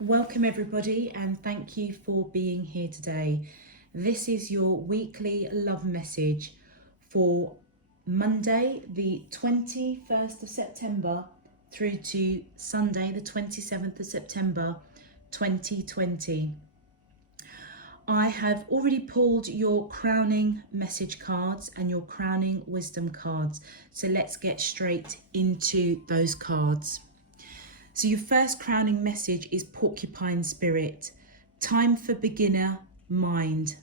Welcome, everybody, and thank you for being here today. This is your weekly love message for Monday, the 21st of September, through to Sunday, the 27th of September, 2020. I have already pulled your crowning message cards and your crowning wisdom cards. So let's get straight into those cards. So your first crowning message is porcupine spirit, time for beginner mind.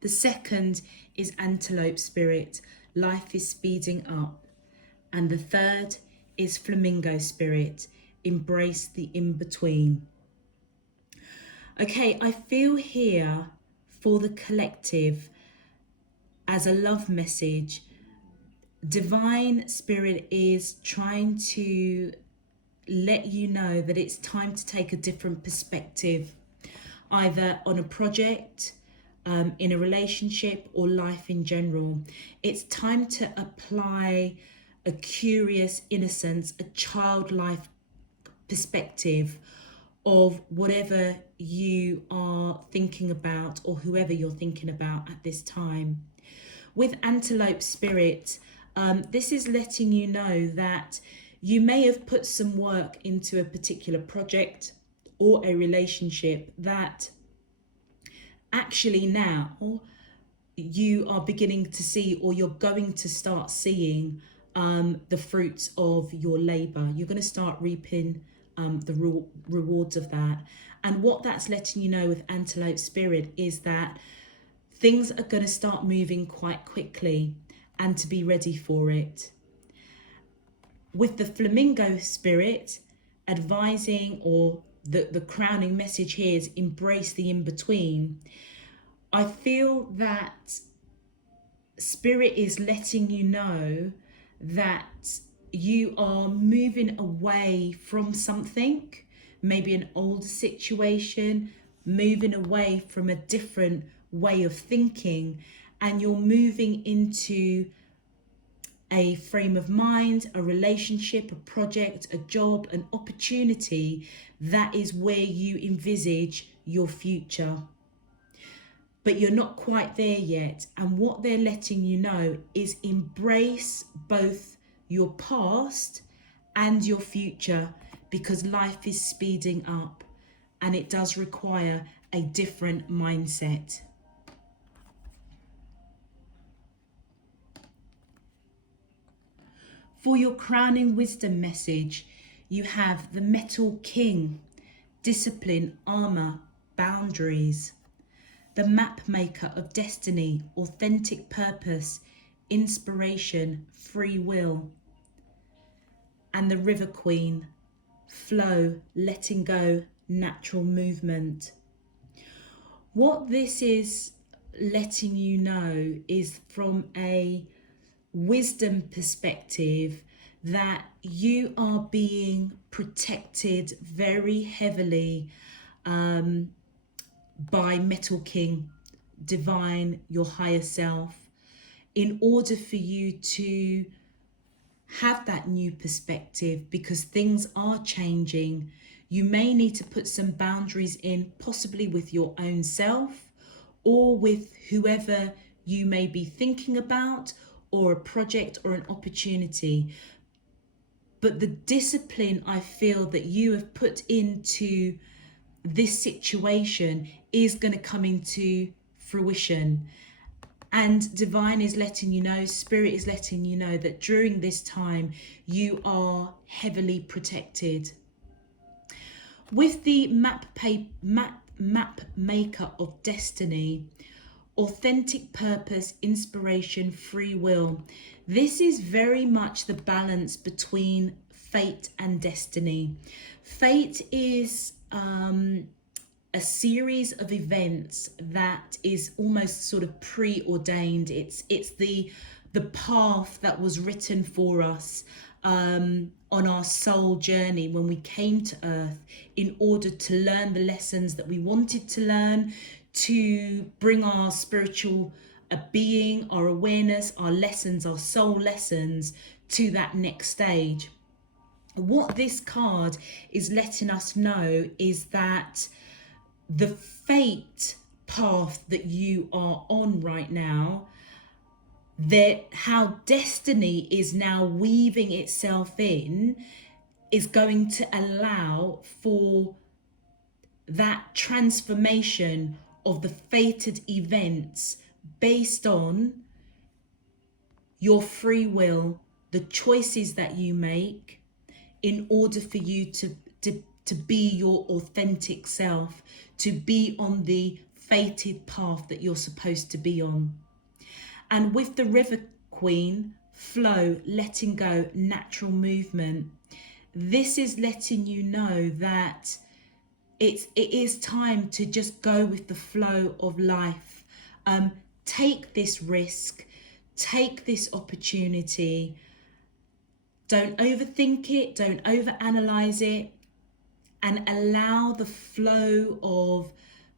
The second is antelope spirit, life is speeding up. And the third is flamingo spirit, embrace the in-between. Okay, I feel here for the collective as a love message. Divine spirit is trying to let you know that it's time to take a different perspective, either on a project, in a relationship, or life in general. It's time to apply a curious innocence, a childlike perspective of whatever you are thinking about or whoever you're thinking about at this time. With antelope spirit, this is letting you know that you may have put some work into a particular project or a relationship that actually now you are beginning to see, or you're going to start seeing the fruits of your labor. You're going to start reaping the rewards of that. And what that's letting you know with antelope spirit is that things are going to start moving quite quickly, and to be ready for it. With the flamingo spirit, advising, or the crowning message here is embrace the in-between. I feel that spirit is letting you know that you are moving away from something, maybe an old situation, moving away from a different way of thinking, and you're moving into a frame of mind, a relationship, a project, a job, an opportunity that is where you envisage your future. But you're not quite there yet. And what they're letting you know is embrace both your past and your future, because life is speeding up and it does require a different mindset. For your crowning wisdom message, you have the Metal King, discipline, armor, boundaries. The map maker of destiny, authentic purpose, inspiration, free will. And the River Queen, flow, letting go, natural movement. What this is letting you know is, from a wisdom perspective, that you are being protected very heavily by Metal King, divine, your higher self, in order for you to have that new perspective, because things are changing. You may need to put some boundaries in, possibly with your own self or with whoever you may be thinking about, or a project or an opportunity. But the discipline I feel that you have put into this situation is going to come into fruition. And divine is letting you know, spirit is letting you know, that during this time you are heavily protected. With the map maker of destiny, authentic purpose, inspiration, free will. This is very much the balance between fate and destiny. Fate is a series of events that is almost sort of preordained. It's the path that was written for us on our soul journey when we came to earth, in order to learn the lessons that we wanted to learn, to bring our spiritual being, our awareness, our lessons, our soul lessons to that next stage. What this card is letting us know is that the fate path that you are on right now, that how destiny is now weaving itself in, is going to allow for that transformation of the fated events based on your free will, the choices that you make in order for you to be your authentic self, to be on the fated path that you're supposed to be on. And with the River Queen, flow, letting go, natural movement, this is letting you know that it is time to just go with the flow of life. Take this risk, take this opportunity. Don't overthink it, don't overanalyze it, and allow the flow of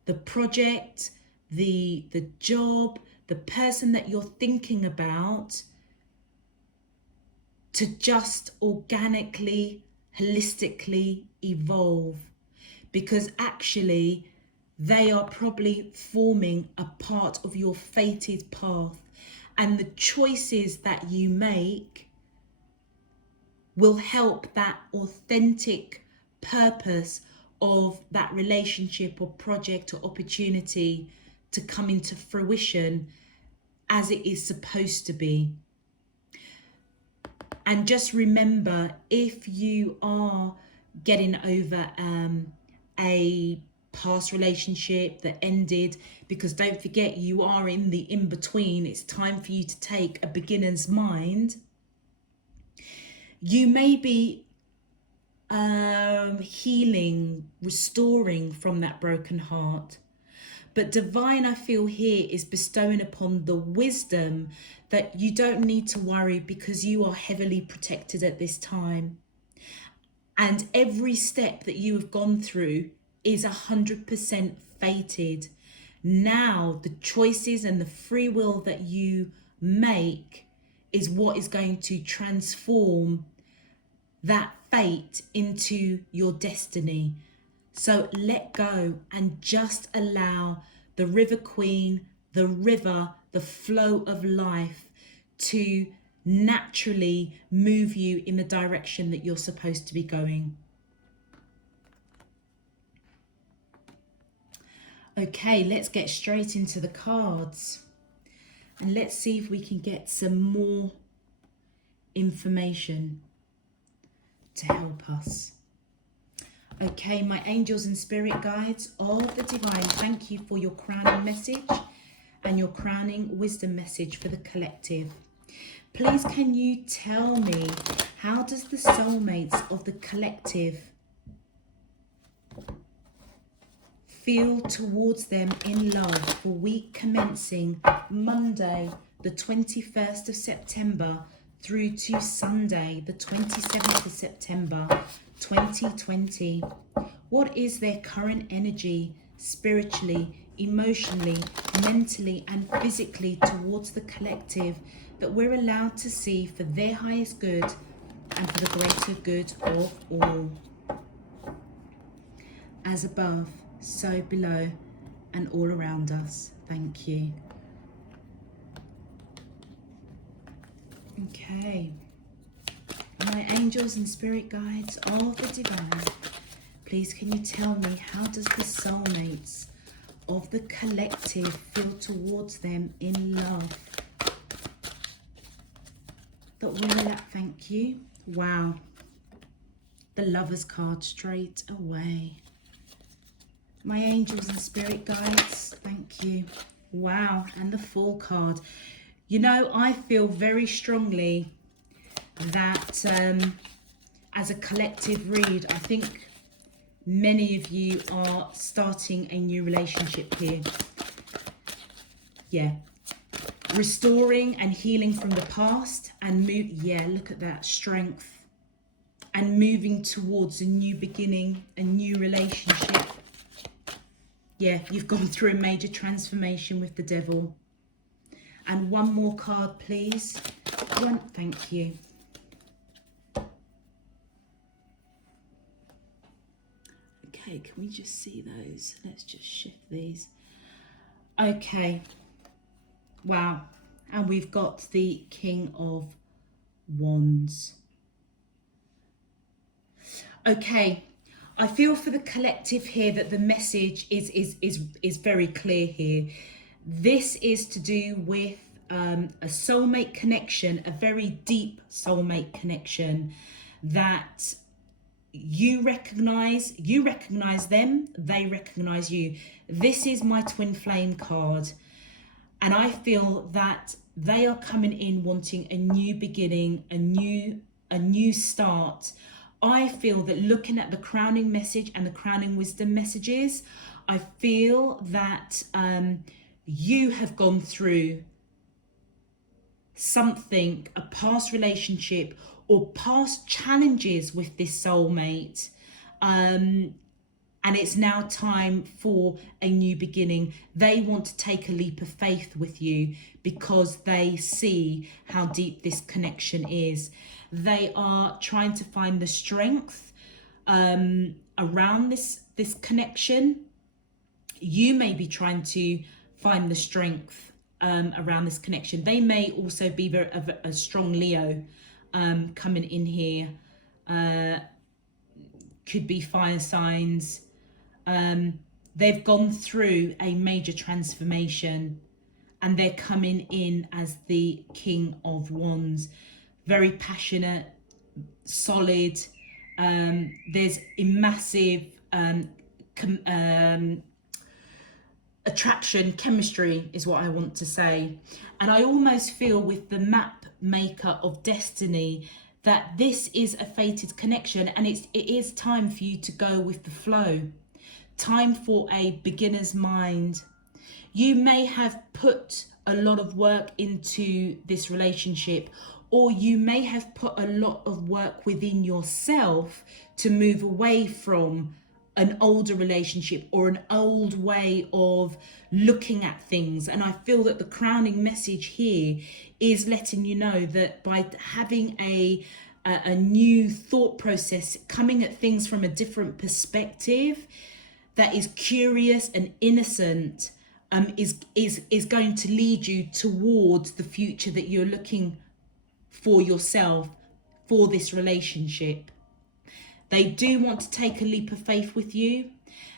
the project, the job, the person that you're thinking about to just organically, holistically evolve. Because actually, they are probably forming a part of your fated path. And the choices that you make will help that authentic purpose of that relationship or project or opportunity to come into fruition as it is supposed to be. And just remember, if you are getting over a past relationship that ended, because don't forget, you are in the in-between, it's time for you to take a beginner's mind. You may be healing, restoring from that broken heart. But divine, I feel here, is bestowing upon the wisdom that you don't need to worry because you are heavily protected at this time. And every step that you have gone through is 100% fated. Now, the choices and the free will that you make is what is going to transform that fate into your destiny. So let go and just allow the River Queen, the river, the flow of life to naturally move you in the direction that you're supposed to be going. Okay, let's get straight into the cards. And let's see if we can get some more information to help us. Okay, my angels and spirit guides of the divine, thank you for your crowning message and your crowning wisdom message for the collective. Please, can you tell me, how does the soulmates of the collective feel towards them in love for week commencing Monday, the 21st of September through to Sunday, the 27th of September, 2020. What is their current energy, spiritually, emotionally, mentally, and physically towards the collective that we're allowed to see for their highest good and for the greater good of all? As above, so below, and all around us. Thank you. Okay. My angels and spirit guides of the divine, please can you tell me, how does the soulmates of the collective feel towards them in love? That will, thank you. Wow. The Lovers card straight away. My angels and spirit guides, thank you. Wow, and the Fool card. You know, I feel very strongly that as a collective read, I think many of you are starting a new relationship here. Yeah. Restoring and healing from the past and look at that strength. And moving towards a new beginning, a new relationship. Yeah, you've gone through a major transformation with the Devil. And one more card, please. Thank you. Okay, can we just see those? Let's just shift these. Okay. Wow. And we've got the King of Wands. Okay. I feel for the collective here that the message is very clear here. This is to do with a soulmate connection, a very deep soulmate connection that you recognize them, they recognize you. This is my twin flame card, and I feel that they are coming in wanting a new beginning, a new start. I feel that looking at the crowning message and the crowning wisdom messages, I feel that you have gone through something, a past relationship or past challenges with this soulmate, and it's now time for a new beginning. They want to take a leap of faith with you because they see how deep this connection is. They are trying to find the strength around this connection. You may be trying to find the strength around this connection. They may also be a strong Leo coming in here. Could be fire signs. They've gone through a major transformation and they're coming in as the King of Wands. Very passionate, solid. There's a massive attraction, chemistry is what I want to say. And I almost feel with the map maker of destiny that this is a fated connection, and it is time for you to go with the flow. Time for a beginner's mind. You may have put a lot of work into this relationship, or you may have put a lot of work within yourself to move away from an older relationship or an old way of looking at things. And I feel that the crowning message here is letting you know that by having a new thought process, coming at things from a different perspective that is curious and innocent, is going to lead you towards the future that you're looking for yourself, for this relationship. They do want to take a leap of faith with you.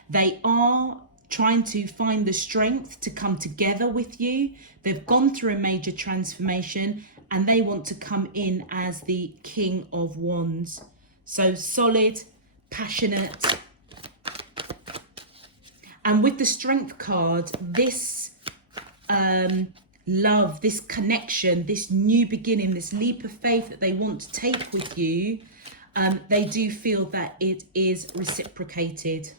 They are trying to find the strength to come together with you. They've gone through a major transformation and they want to come in as the King of Wands. So solid, passionate. And with the Strength card, this love, this connection, this new beginning, this leap of faith that they want to take with you, they do feel that it is reciprocated.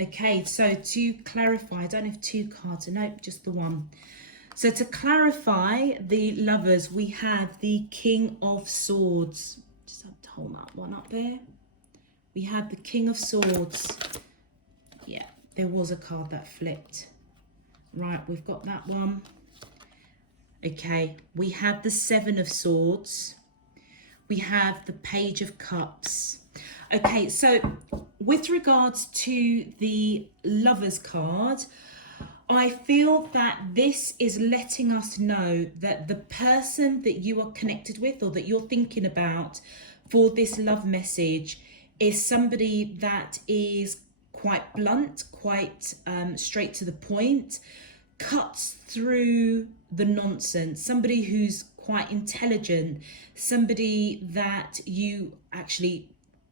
Okay, so to clarify, I don't have two cards, nope, just the one. So to clarify the lovers, we have the King of Swords. Just have to hold that one up there. We have the King of Swords. Yeah, there was a card that flipped. Right, we've got that one. Okay, we have the Seven of Swords. We have the Page of Cups. Okay, so with regards to the Lovers card, I feel that this is letting us know that the person that you are connected with or that you're thinking about for this love message is somebody that is quite blunt, quite straight to the point, cuts through the nonsense, somebody who's quite intelligent, somebody that you actually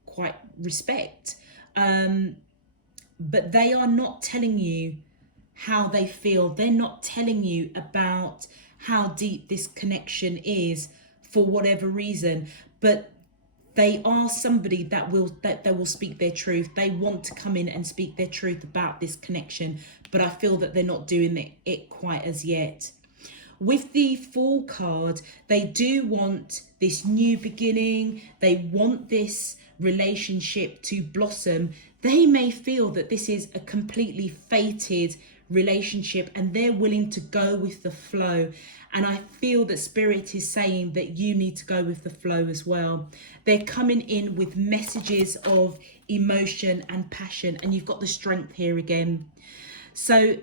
quite respect, but they are not telling you how they feel. They're not telling you about how deep this connection is for whatever reason, but they are somebody that will speak their truth. They want to come in and speak their truth about this connection, but I feel that they're not doing it quite as yet. With the Fool card, they do want this new beginning. They want this relationship to blossom. They may feel that this is a completely fated relationship, and they're willing to go with the flow. And I feel that Spirit is saying that you need to go with the flow as well. They're coming in with messages of emotion and passion, and you've got the Strength here again. So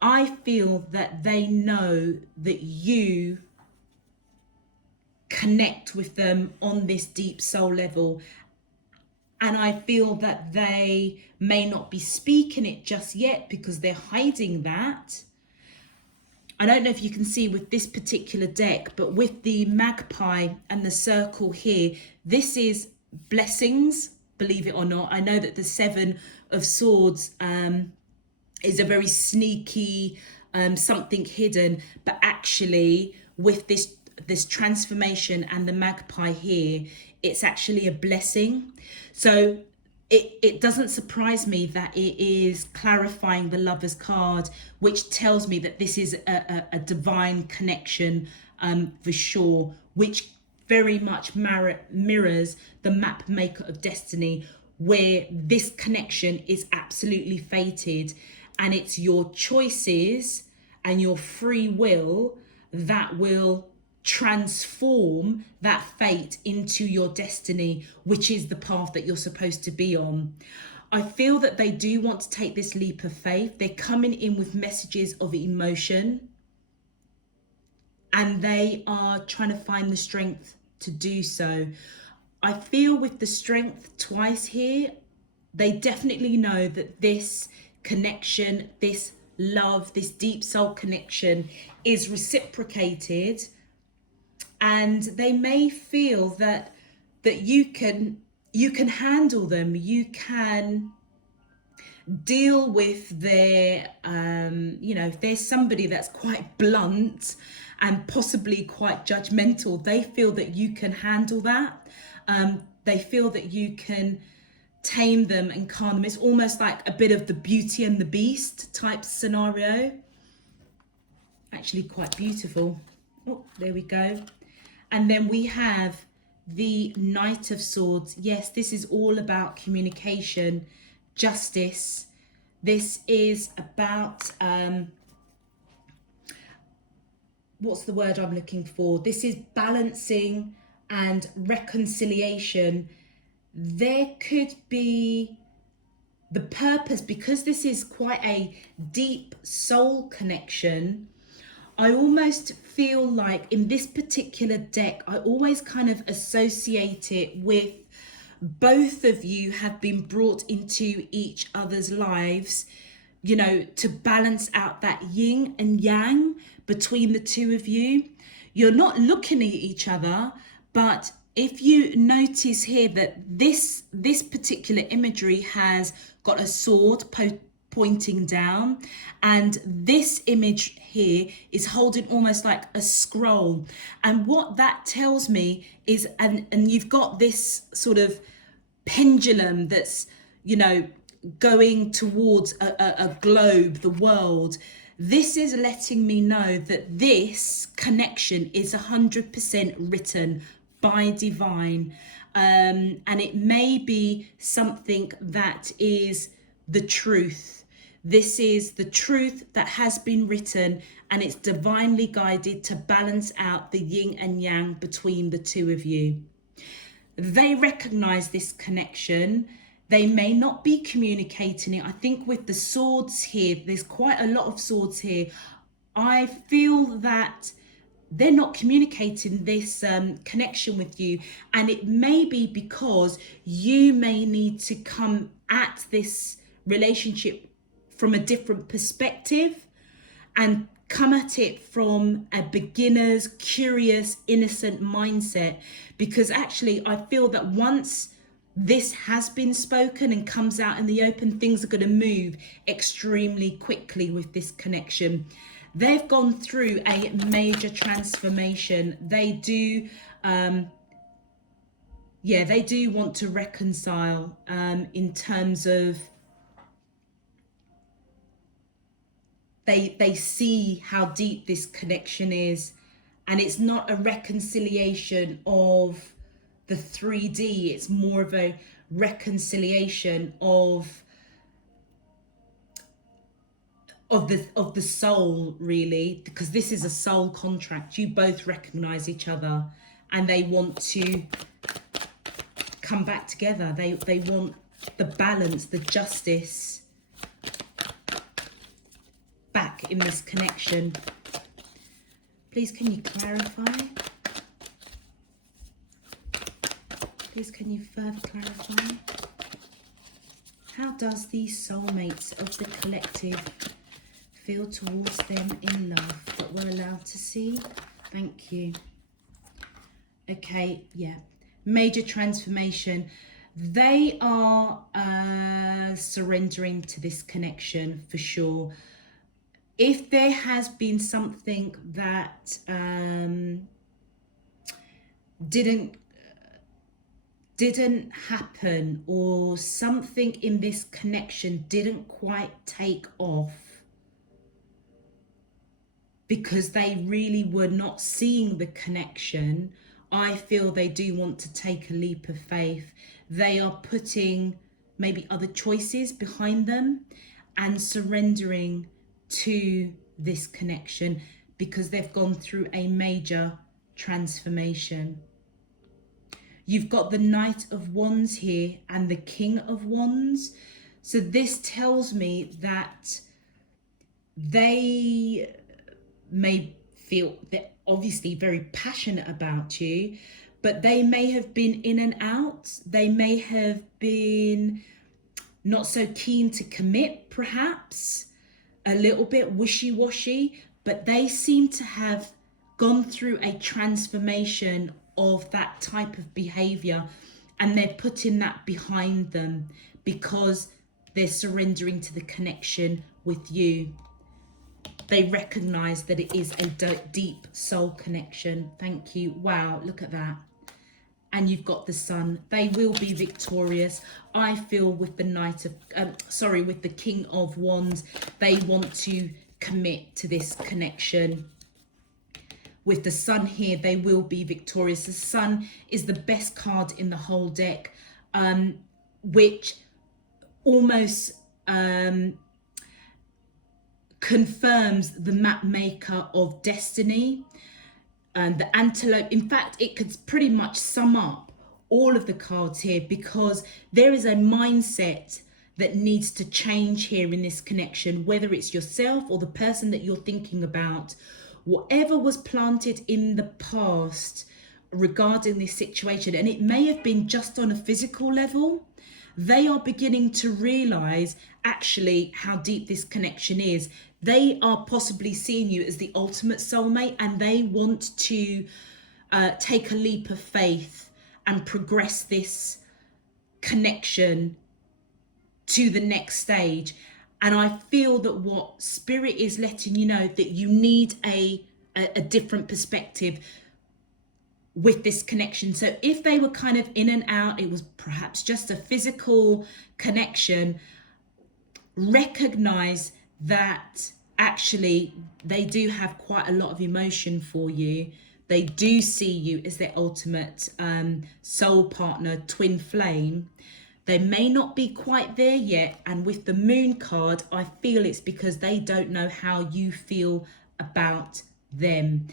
I feel that they know that you connect with them on this deep soul level. And I feel that they may not be speaking it just yet because they're hiding that. I don't know if you can see with this particular deck, but with the magpie and the circle here, this is blessings, believe it or not. I know that the Seven of Swords is a very sneaky something hidden, but actually with this transformation and the magpie here, it's actually a blessing. So it doesn't surprise me that it is clarifying the Lover's card, which tells me that this is a divine connection for sure, which very much mirrors the map maker of destiny, where this connection is absolutely fated, and it's your choices and your free will that will transform that fate into your destiny, which is the path that you're supposed to be on. I feel that they do want to take this leap of faith. They're coming in with messages of emotion, and they are trying to find the strength to do so. I feel with the Strength twice here, they definitely know that this connection, this love, this deep soul connection is reciprocated, and they may feel that you can handle them, you can deal with their if there's somebody that's quite blunt and possibly quite judgmental, they feel that you can handle that. They feel that you can tame them and calm them. It's almost like a bit of the Beauty and the Beast type scenario. Actually quite beautiful. Oh, there we go. And then we have the Knight of Swords. Yes, this is all about communication, justice. This is about what's the word I'm looking for? This is balancing and reconciliation. There could be the purpose, because this is quite a deep soul connection. I almost feel like in this particular deck, I always kind of associate it with both of you have been brought into each other's lives, to balance out that yin and yang between the two of you. You're not looking at each other, but if you notice here that this particular imagery has got a sword pointing down, and this image here is holding almost like a scroll, and what that tells me is, and you've got this sort of pendulum that's going towards a globe, the world. This is letting me know that this connection is 100% written by divine, and it may be something that is the truth. This is the truth that has been written, and it's divinely guided to balance out the yin and yang between the two of you. They recognize this connection. They may not be communicating it. I think with the swords here, there's quite a lot of swords here. I feel that they're not communicating this connection with you, and it may be because you may need to come at this relationship from a different perspective and come at it from a beginner's, curious, innocent mindset, because actually I feel that once this has been spoken and comes out in the open, things are going to move extremely quickly with this connection. They've gone through a major transformation. They do they do want to reconcile in terms of they see how deep this connection is, and it's not a reconciliation of the 3D, it's more of a reconciliation of of the soul, really, because this is a soul contract. You both recognize each other and they want to come back together. They want the balance, the justice back in this connection. Please, can you clarify? Please, can you further clarify? How does the soulmates of the collective feel towards them in love that we're allowed to see? Thank you. Okay, yeah. Major transformation. They are surrendering to this connection for sure. If there has been something that didn't happen, or something in this connection didn't quite take off because they really were not seeing the connection, I feel they do want to take a leap of faith. They are putting maybe other choices behind them and surrendering to this connection because they've gone through a major transformation. You've got the Knight of Wands here and the King of Wands. So this tells me that they may feel they're obviously very passionate about you, but they may have been in and out. They may have been not so keen to commit, perhaps a little bit wishy-washy, but they seem to have gone through a transformation of that type of behavior, and they're putting that behind them because they're surrendering to the connection with you. They recognize that it is a deep soul connection. Thank you. Wow, look at that. And you've got the Sun. They will be victorious. I feel with the with the King of Wands, they want to commit to this connection. With the Sun here, they will be victorious. The Sun is the best card in the whole deck, which almost confirms the map maker of destiny. The antelope. In fact, it could pretty much sum up all of the cards here, because there is a mindset that needs to change here in this connection, whether it's yourself or the person that you're thinking about. Whatever was planted in the past regarding this situation, and it may have been just on a physical level, they are beginning to realize actually how deep this connection is. They are possibly seeing you as the ultimate soulmate, and they want to take a leap of faith and progress this connection to the next stage. And I feel that what Spirit is letting you know, that you need a different perspective with this connection. So if they were kind of in and out, it was perhaps just a physical connection, recognize that actually they do have quite a lot of emotion for you. They do see you as their ultimate soul partner, twin flame. They may not be quite there yet. And with the Moon card, I feel it's because they don't know how you feel about them.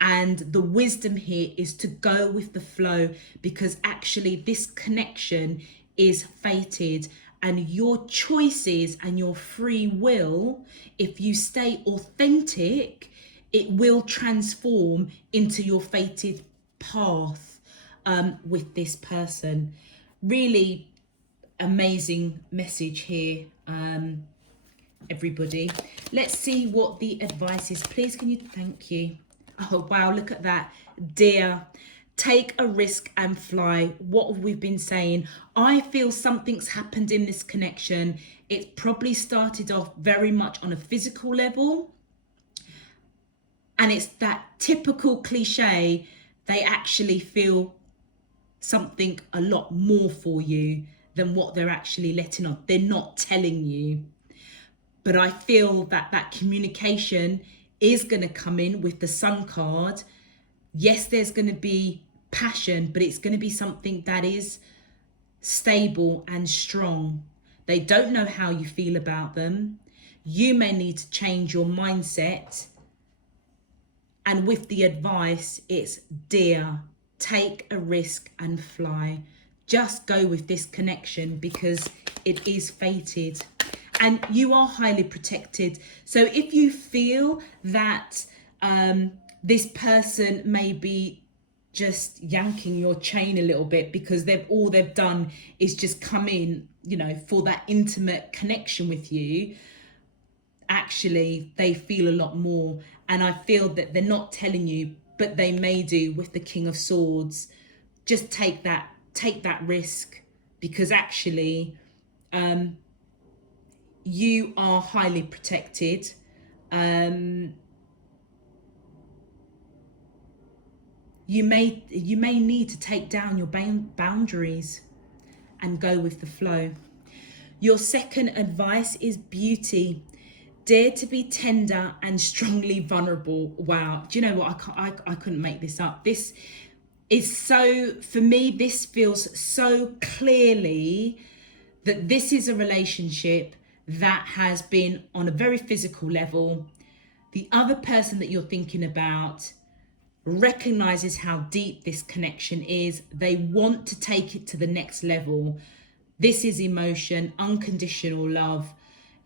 And the wisdom here is to go with the flow, because actually this connection is fated, and your choices and your free will, if you stay authentic, it will transform into your fated path with this person. Really amazing message here, everybody. Let's see what the advice is. Please, can you? Thank you. Oh, wow, look at that. Dear, take a risk and fly. What have we been saying? I feel something's happened in this connection. It probably started off very much on a physical level. And it's that typical cliche, they actually feel something a lot more for you than what they're actually letting on. They're not telling you. But I feel that that communication is going to come in with the Sun card. Yes, there's going to be passion, but it's going to be something that is stable and strong. They don't know how you feel about them. You may need to change your mindset. And with the advice, it's dear, take a risk and fly. Just go with this connection because it is fated. And you are highly protected. So if you feel that this person may be just yanking your chain a little bit because all they've done is just come in, for that intimate connection with you, actually they feel a lot more. And I feel that they're not telling you, but they may do with the King of Swords. Just take that risk, because actually you are highly protected. You may need to take down your boundaries and go with the flow. Your second advice is beauty. Dare to be tender and strongly vulnerable. Wow. Do you know what? I couldn't make this up. This is so, for me, this feels so clearly that this is a relationship that has been on a very physical level. The other person that you're thinking about recognizes how deep this connection is. They want to take it to the next level. This is emotion, unconditional love.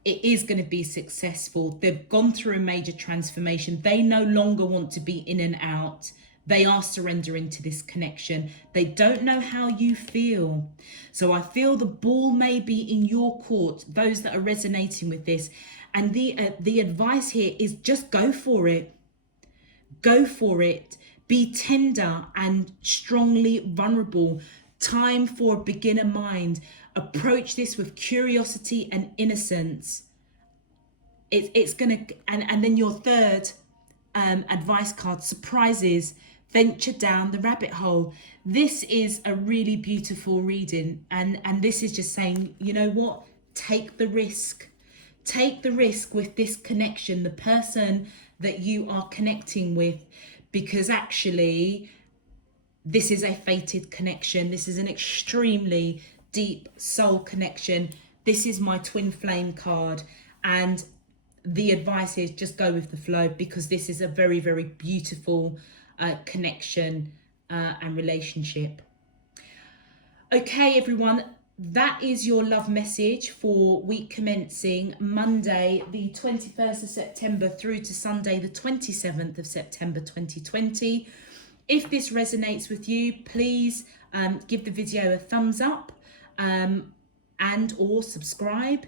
It is going to be successful. They've gone through a major transformation. They no longer want to be in and out. They are surrendering to this connection. They don't know how you feel. So I feel the ball may be in your court, those that are resonating with this. And the advice here is just go for it. Go for it. Be tender and strongly vulnerable. Time for a beginner mind. Approach this with curiosity and innocence. It's gonna, and then your third advice card, surprises. Venture down the rabbit hole. This is a really beautiful reading, and this is just saying, you know what? Take the risk. Take the risk with this connection, the person that you are connecting with, because actually this is a fated connection. This is an extremely deep soul connection. This is my twin flame card, and the advice is just go with the flow, because this is a very, very beautiful connection and relationship. Okay, everyone, that is your love message for week commencing Monday the 21st of September through to Sunday the 27th of September 2020. If this resonates with you, please give the video a thumbs up and or subscribe.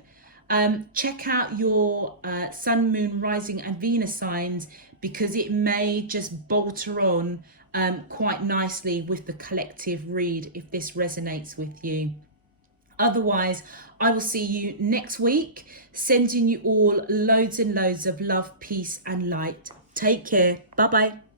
Check out your sun, moon, rising and Venus signs, because it may just bolter on quite nicely with the collective read if this resonates with you. Otherwise, I will see you next week, sending you all loads and loads of love, peace and light. Take care. Bye-bye.